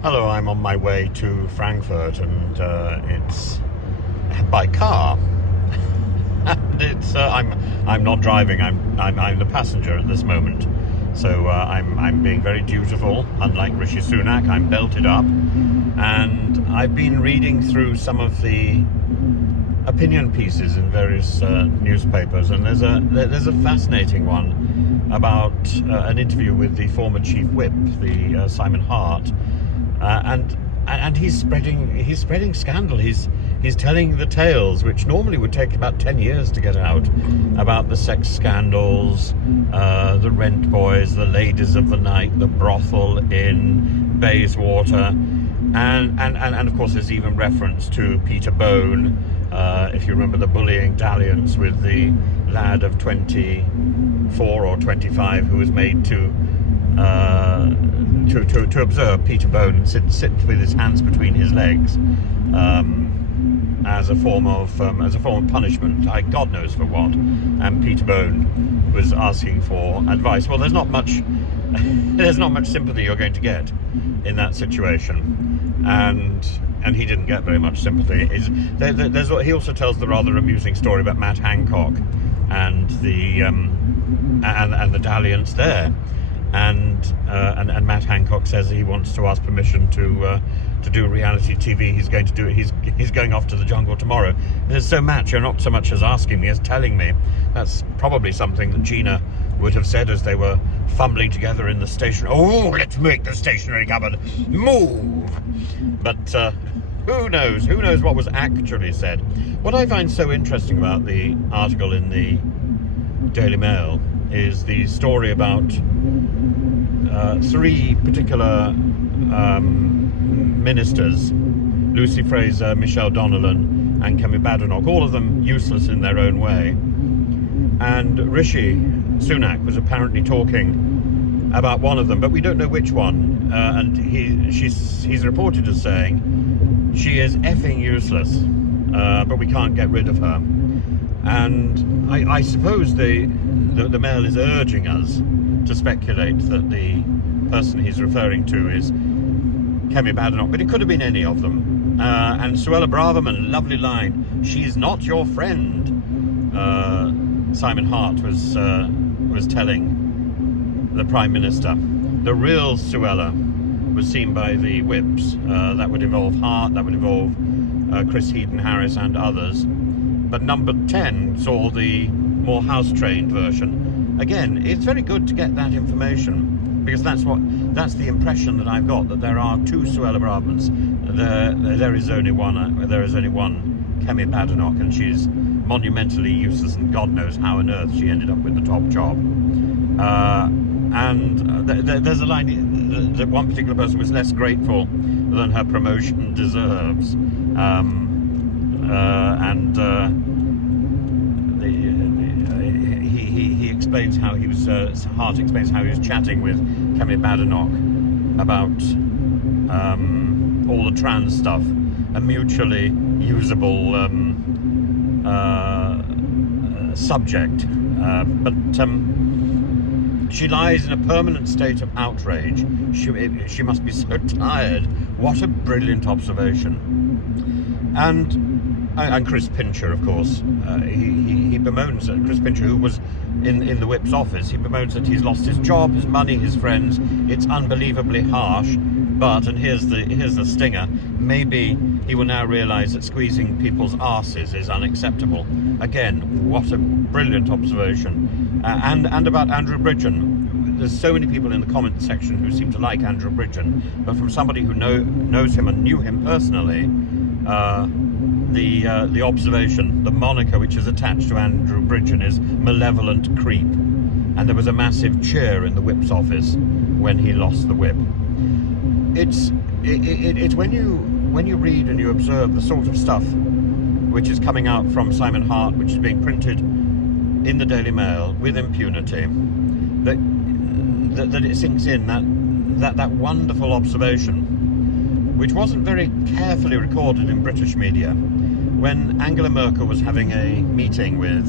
Hello, I'm on my way to Frankfurt, and it's by car. And it's I'm not driving. I'm the passenger at this moment. So I'm being very dutiful. Unlike Rishi Sunak, I'm belted up, and I've been reading through some of the opinion pieces in various newspapers, and there's a fascinating one about an interview with the former chief whip, the Simon Hart. And he's spreading scandal. He's telling the tales which normally would take about 10 years to get out, about the sex scandals, the rent boys, the ladies of the night, the brothel in Bayswater, and of course there's even reference to Peter Bone, if you remember the bullying dalliance with the lad of 24 or 25 who was made to observe Peter Bone sit with his hands between his legs, as a form of punishment. God knows for what. And Peter Bone was asking for advice. Well, there's not much sympathy you're going to get in that situation, and he didn't get very much sympathy. He also tells the rather amusing story about Matt Hancock and the dalliance there. And Matt Hancock says he wants to ask permission to do reality TV. He's going to do it. He's going off to the jungle tomorrow. So Matt, you're not so much as asking me as telling me. That's probably something that Gina would have said as they were fumbling together in the station. Oh, let's make the stationery cupboard move. But who knows? Who knows what was actually said? What I find so interesting about the article in the Daily Mail is the story about three particular ministers: Lucy Fraser, Michelle Donnellan and Kemi Badenoch, all of them useless in their own way. And Rishi Sunak was apparently talking about one of them, but we don't know which one, and he's reported as saying she is effing useless, but we can't get rid of her. And I suppose the Mail is urging us to speculate that the person he's referring to is Kemi Badenoch, but it could have been any of them. And Suella Braverman, lovely line, "She's not your friend," Simon Hart was telling the Prime Minister. The real Suella was seen by the whips. That would involve Hart, that would involve Chris Heaton-Harris and others. But number 10 saw the more house-trained version. Again, it's very good to get that information, because that's the impression that I've got, that there are two Suella Bravermans. There is only one Kemi Badenoch, and she's monumentally useless, and God knows how on earth she ended up with the top job. There's a line that one particular person was less grateful than her promotion deserves. He explains how he was. Hart explains how he was chatting with Kemi Badenoch about all the trans stuff, a mutually usable subject, but she lies in a permanent state of outrage. She must be so tired. What a brilliant observation. And Chris Pincher, of course, he bemoans that Chris Pincher, who was in the whip's office, he bemoans that he's lost his job, his money, his friends. It's unbelievably harsh, but, and here's the stinger, maybe he will now realise that squeezing people's arses is unacceptable. Again, what a brilliant observation. And about Andrew Bridgen. There's so many people in the comment section who seem to like Andrew Bridgen, but from somebody who knows him and knew him personally, the observation, the moniker which is attached to Andrew Bridgen is malevolent creep, and there was a massive cheer in the whip's office when he lost the whip. It's when you read and you observe the sort of stuff which is coming out from Simon Hart, which is being printed in the Daily Mail with impunity, that it sinks in that wonderful observation, which wasn't very carefully recorded in British media, when Angela Merkel was having a meeting with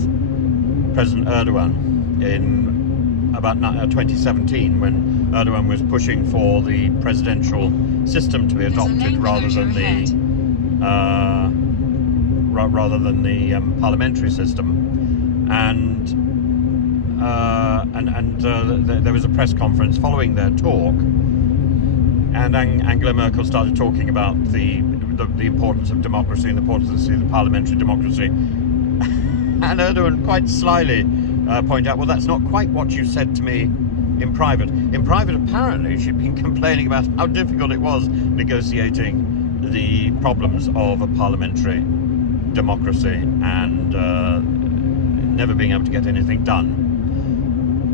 President Erdogan in about 2017, when Erdogan was pushing for the presidential system to be adopted rather than the parliamentary system, and there was a press conference following their talk, and Angela Merkel started talking about the importance of democracy and the importance of the parliamentary democracy, and Erdogan quite slyly pointed out, well, that's not quite what you said to me in private. In private, apparently, she'd been complaining about how difficult it was negotiating the problems of a parliamentary democracy and never being able to get anything done.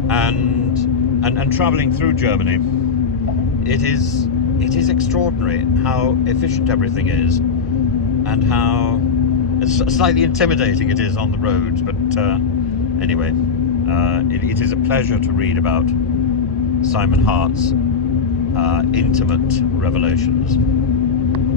And travelling through Germany, it is extraordinary how efficient everything is, and how slightly intimidating it is on the roads. But anyway, it is a pleasure to read about Simon Hart's intimate revelations.